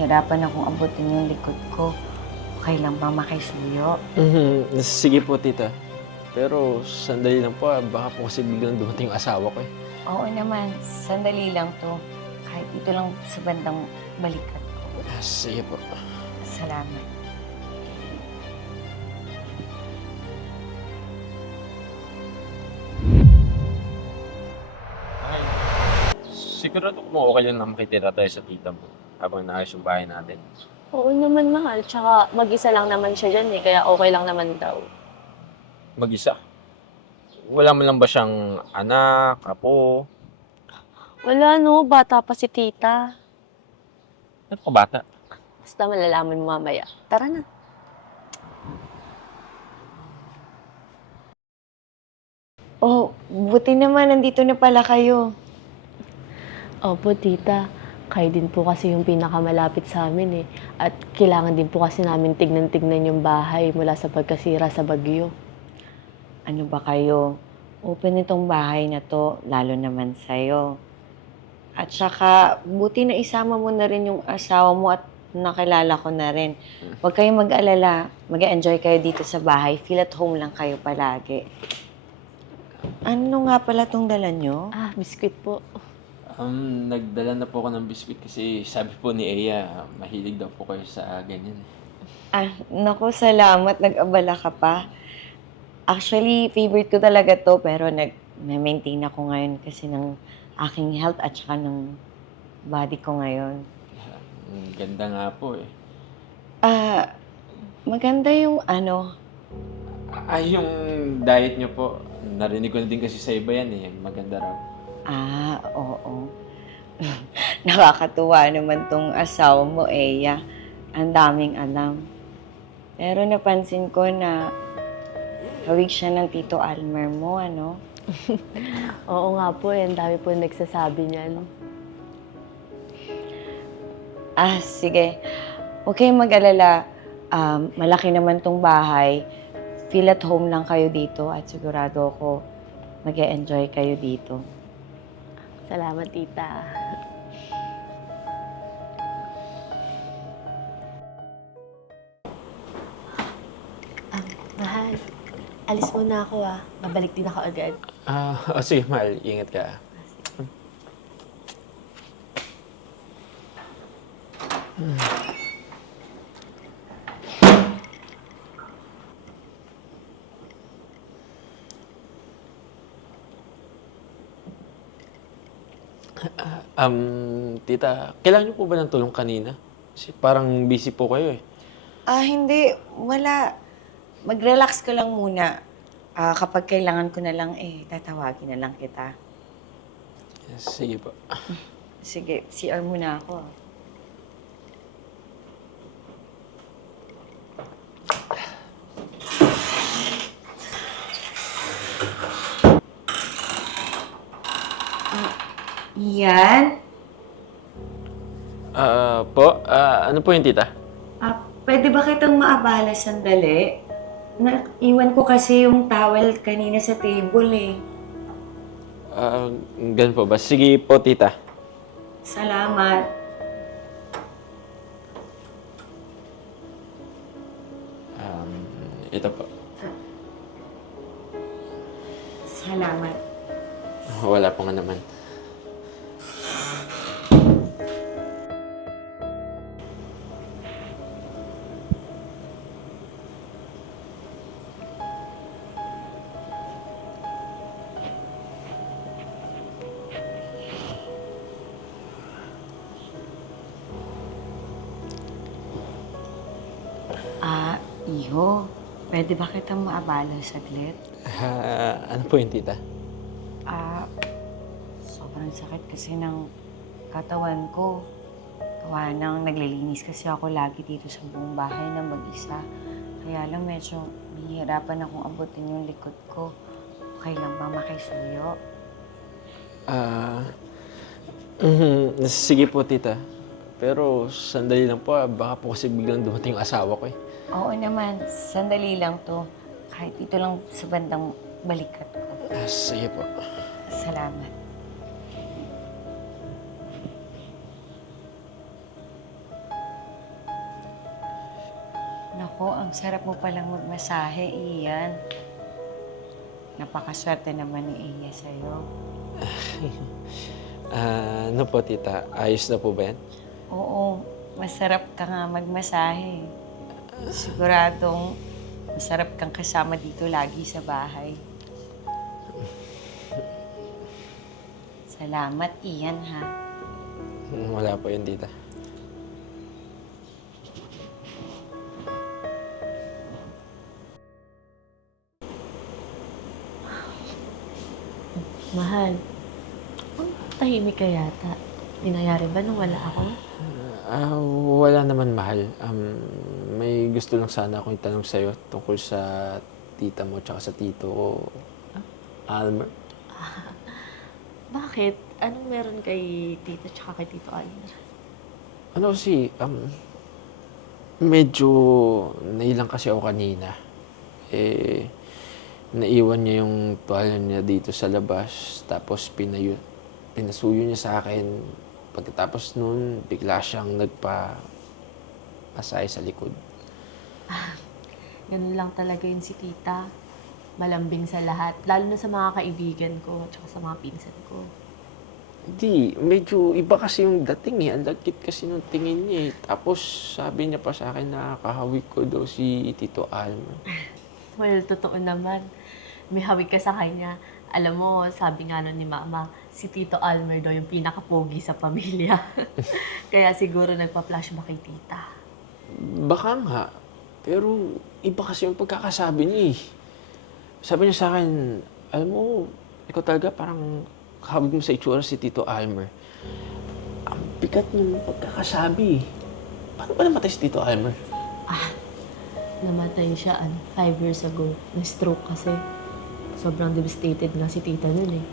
nahihirapan akong abutin yung likod ko. Okay lang ba makisuyo? Mhm, Sige po, tita. Pero sandali lang po, ah. baka po kasi biglang dumating yung asawa ko eh. Oo naman, sandali lang to. Kahit dito lang sa bandang balikat ko. Ah, Sige po. Salamat. Sigurado kung okay lang na makitira tayo sa tita mo habang naayos yung bahay natin. Oo naman, mahal. Tsaka mag-isa lang naman siya dyan eh, kaya okay lang naman daw. Mag-isa. Wala mo lang ba siyang anak, apo? Wala no, bata pa si tita. Ano ka bata? Basta malalaman mo mamaya. Tara na. Oh, buti naman nandito na pala kayo. Opo, tita. Kayo din po kasi yung pinakamalapit sa amin eh. At kailangan din po kasi namin tignan-tignan yung bahay mula sa pagkasira sa bagyo. Ano ba kayo? Open itong bahay na to, lalo naman sa'yo. At saka, buti na isama mo na rin yung asawa mo at nakilala ko na rin. Huwag kayong mag-alala. mag enjoy kayo dito sa bahay. Feel at home lang kayo palagi. Ano nga pala tong dala nyo? Ah, biskwit po. Um, nagdala na po ako ng biscuit kasi sabi po ni Eya, mahilig daw po kayo sa ganyan. Ah, naku, salamat. Nag-abala ka pa. Actually, favorite ko talaga to, pero nag-maintain ako ngayon kasi ng aking health at saka ng body ko ngayon. Ang ganda nga po eh. Ah, maganda yung ano, Ay, yung diet niyo po, narinig ko na din kasi sa iba yan eh. Maganda raw. Ah, oo. Nakakatuwa naman tong asawa mo, Eya. Ang daming alam. Pero napansin ko na hawig siya ng Tito Almer mo, ano? Oo nga po eh, ang dami po nagsasabi niyan. Ah, sige. Huwag kayong mag-alala. Um, malaki naman tong bahay. Feel at home lang kayo dito at sigurado ako mag enjoy kayo dito. Salamat, tita. Ah, mahal. Alis muna ako ah. Babalik din ako agad. Ah, oh, sige, mahal. Ingat ka. Um, tita, kailangan niyo po ba ng tulong kanina? Kasi parang busy po kayo eh. Ah, hindi. Wala. Mag-relax ka lang muna. Ah, kapag kailangan ko na lang, eh, tatawagin na lang kita. Sige po. Sige, CR muna ako. Ah, Yan. Ah, po, ah, ano po yung tita? Ah, pwede ba kitang maabala sandali? Na, iwan ko kasi yung towel kanina sa table eh. Ah, ganun po ba? Sige po, tita. Salamat. Um, ito po. Salamat. Wala po nga naman. Iho. Pwede ba kitang maabala saglit? Ah, ano po yung tita? Ah, sobrang sakit kasi ng katawan ko. Gawa nang naglilinis kasi ako lagi dito sa buong bahay na mag-isa. Kaya lang medyo nahihirapan akong abutin yung likod ko. Okay lang ba makisuyo? Ah, mhm, sige po, tita. Pero sandali lang po, ah. baka po kasi biglang dumating yung asawa ko eh. Oo naman, sandali lang to. Kahit dito lang sa bandang balikat ko. Ah, sige po. Salamat. Naku, ang sarap mo palang magmasahe, Ian. Napakaswerte naman ni Iya sa'yo. Ah, ano po, tita? Ayos na po ba yan? Oo, masarap ka nga magmasahe. Siguradong masarap kang kasama dito lagi sa bahay. Salamat, Ian, ha? Wala po yun, tita. Mahal, ang tahimik ka yata. Dinayari ba nung wala ako? Ah, wala naman, mahal. Um, may gusto lang sana akong itanong sa'yo tungkol sa tita mo tsaka sa tito ko. Almer. Bakit? Anong meron kay tita tsaka kay tito Almer? Ano kasi, um, medyo nailang kasi ako kanina. Eh, naiwan niya yung tuwalya niya dito sa labas. Tapos pinayo, pinasuyo niya sa akin. Pagkatapos nun, bigla siyang nagpa pasay sa likod. Ganun lang talaga yun si tita. Malambing sa lahat. Lalo na sa mga kaibigan ko tsaka sa mga pinsan ko. Hindi, medyo iba kasi yung dating eh. Ang lagkit kasi nung tingin niya eh. Tapos sabi niya pa sa akin na kahawig ko daw si Tito Almer. Well, totoo naman. May hawig ka sa kanya. Alam mo, sabi nga nun ni Mama, si Tito Almer daw yung pinakapogi sa pamilya. Kaya siguro nagpa-flashback kay tita. Baka nga. Pero iba kasi yung pagkakasabi niya eh. Sabi niya sa akin, alam mo, ikaw talaga parang kahawig mo sa itsura si Tito Almer. Ang bigat ng pagkakasabi eh. Paano ba namatay si Tito Almer? Namatay siya, ano, five years ago. Na-stroke kasi. Sobrang devastated nga si tita nun eh.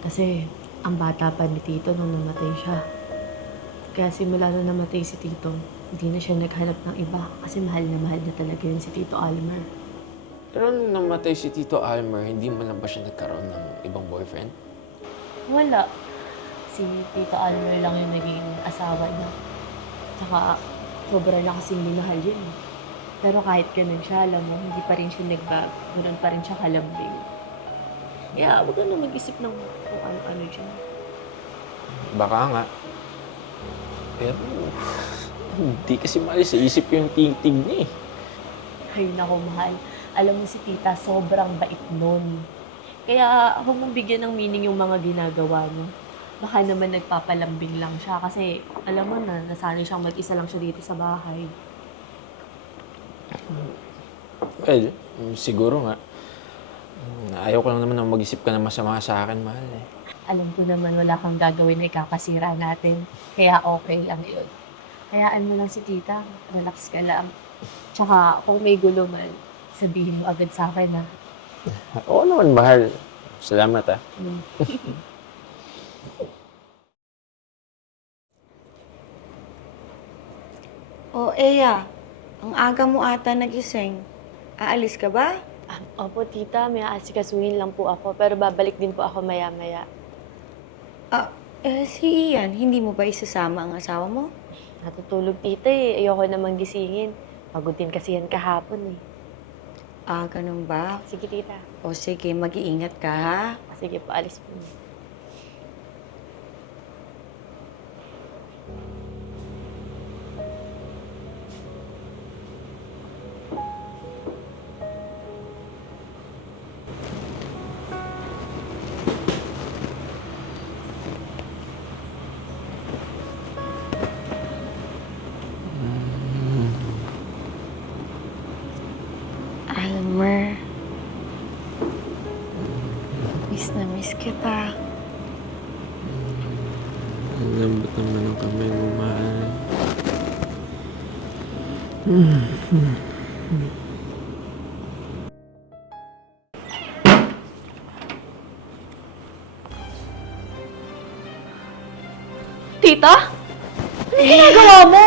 Kasi, ang bata pa ni tito nung namatay siya. Kaya simula nung namatay si tito, hindi na siya naghanap ng iba. Kasi mahal na mahal na talaga yun si Tito Almer. Pero nung namatay si Tito Almer, hindi mo lang ba siya nagkaroon ng ibang boyfriend? Wala. Si Tito Almer lang yung naging asawa niya. Tsaka, sobra na kasing minahal yun. Pero kahit ganun siya, alam mo, hindi pa rin siya nagbago. Ganun pa rin siya kalambing. Kaya, huwag ka na mag-isip ng kung ano-ano dyan. Baka nga. Pero, hindi kasi maalis sa isip yung tingting niya eh. Ay, naku, mahal. Alam mo si tita, sobrang bait nun. Kaya, huwag mong bigyan ng meaning yung mga ginagawa mo. Baka naman nagpapalambing lang siya kasi alam mo na, nasanay siyang mag-isa lang siya dito sa bahay. Well, siguro nga. Ayaw ko lang naman na mag-isip ka na masama sa akin, mahal eh. alam ko naman wala kang gagawin na ikakasira natin. Kaya okay lang yun. Hayaan mo lang si tita. Relax ka lang. Tsaka kung may gulo man, sabihin mo agad sa akin ha. Oo naman, mahal. Salamat ah. Mm. O, Eya, ang aga mo ata nagising. Aalis ka ba? Opo, tita. May aasikasuhin lang po ako. Pero babalik din po ako maya-maya. Ah, eh, si Ian, hindi mo ba isasama ang asawa mo? Natutulog tita eh. Ayoko namang gisingin. Pagod din kasi yan kahapon eh. Ah, ganun ba? Sige, tita. O sige, mag-iingat ka ha? Sige po, alis po. Almer. Miss na miss kita. Ang lambot naman ng kamay mo, mahal. Tita? Ano ginagawa mo?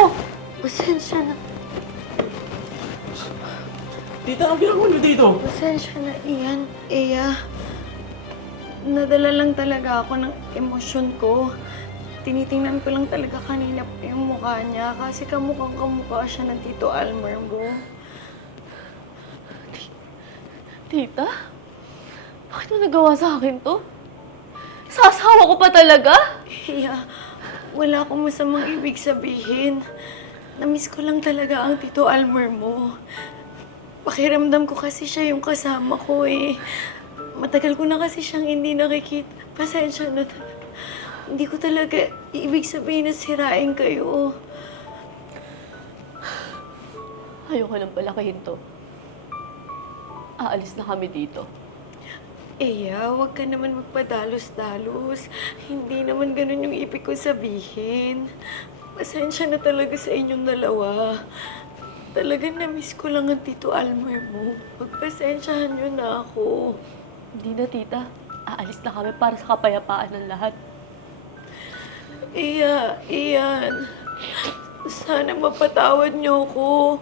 Pasensya na. Tita, ang ginagawa niyo dito? Pasensya na, Ian. Eya. Nadala lang talaga ako ng emosyon ko. Tinitingnan ko lang talaga kanina pa yung mukha niya kasi kamukhang kamukha siya ng Tito Almer mo. Tita? Bakit mo nagawa sa akin to? Sa asawa ko pa talaga? Iya, wala akong masamang ibig sabihin. Namiss ko lang talaga ang Tito Almer mo. Pakiramdam ko kasi siya yung kasama ko eh. Matagal ko na kasi siyang hindi nakikita. Pasensya na talaga. Hindi ko talaga ibig sabihin na sirain kayo. Ayoko nang palakihin to. Aalis na kami dito. Iya, huwag ka naman magpadalos-dalos. Hindi naman ganun yung ibig ko sabihin. Pasensya na talaga sa inyong dalawa. Talagang na-miss ko lang ang Tito Almer mo. Pagpasensyahan niyo na ako. Hindi na, tita. Aalis na kami para sa kapayapaan ng lahat. Iya, iyan. Sana mapatawad niyo ako.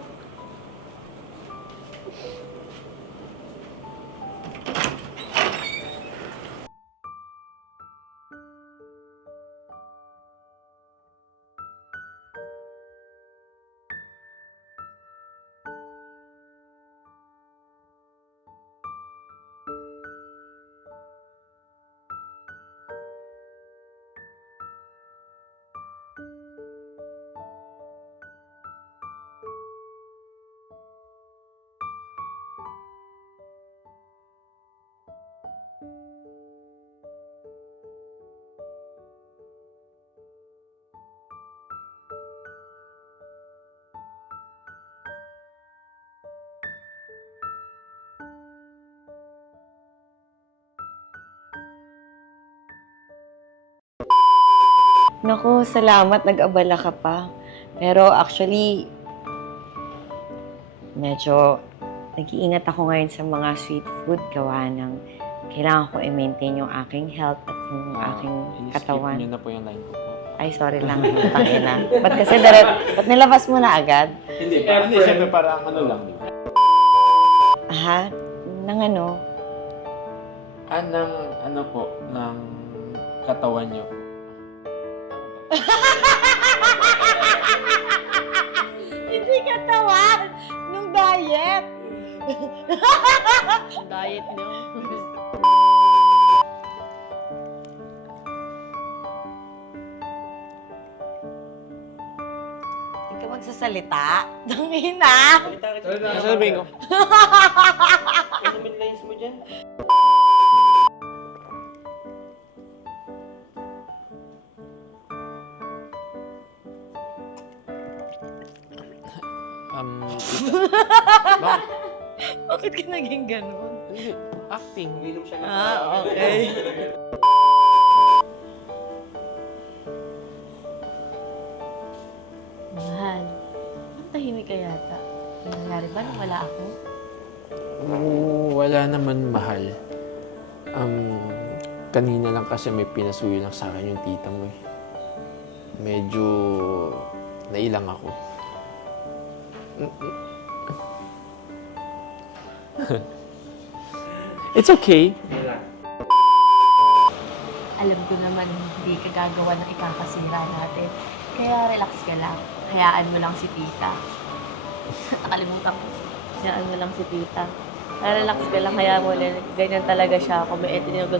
Naku, salamat. Nag-abala ka pa. Pero actually, medyo nag-iingat ako ngayon sa mga sweet food gawa ng kailangan ko i-maintain yung aking health at yung aking katawan. niyo na po yung line ko po. Ay, sorry lang. Tangina. Ba't kasi direct, ba't nilabas mo na agad? Hindi, parang, hindi, syempre parang ano lang. di ba? Aha, nang ano? Ah, ng ano po, ng katawan niyo. Hindi katawan! Nung diet! Diet niyo. Hindi ka magsasalita? Tangina! Sasabihin ko. Um, Bakit? Bakit ka naging ganun? Acting. Uminom siya Ah, okay. Mahal, ang tahimik ka yata. May nangyari ba nung wala ako? Oo, wala naman mahal. Um, kanina lang kasi may pinasuyo lang sa akin yung tita mo eh. Medyo nailang ako. It's okay. Alam ko naman hindi ka gagawa ng ikakasira natin. Kaya relax ka lang. Hayaan mo lang si tita. Nakalimutan ko. Hayaan mo lang si tita. Relax ka lang. Kaya mo lang. Ganyan talaga siya. Kung may etin yung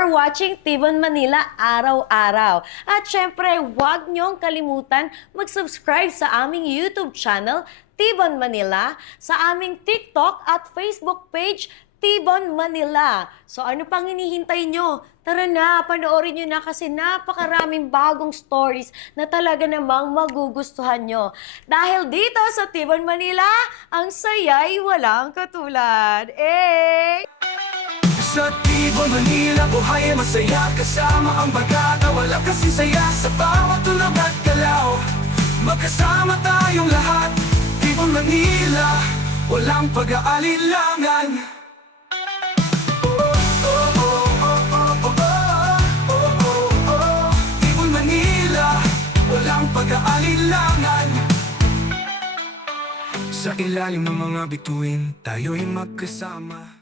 for watching Tibon Manila araw-araw. At syempre, huwag niyong kalimutan mag-subscribe sa aming YouTube channel, Tibon Manila, sa aming TikTok at Facebook page, Tibon Manila. So ano pang hinihintay nyo? Tara na, panoorin nyo na kasi napakaraming bagong stories na talaga namang magugustuhan nyo. Dahil dito sa Tibon Manila, ang saya'y walang katulad. Eh! Sa Tibo, Manila, buhay ay masaya. Kasama ang bagata, wala kasi saya. Sa bawat tulog at galaw Magkasama tayong lahat. Tibo, Manila, walang pag-aalilangan pag-aalilangan Sa ilalim ng mga bituin, tayo'y magkasama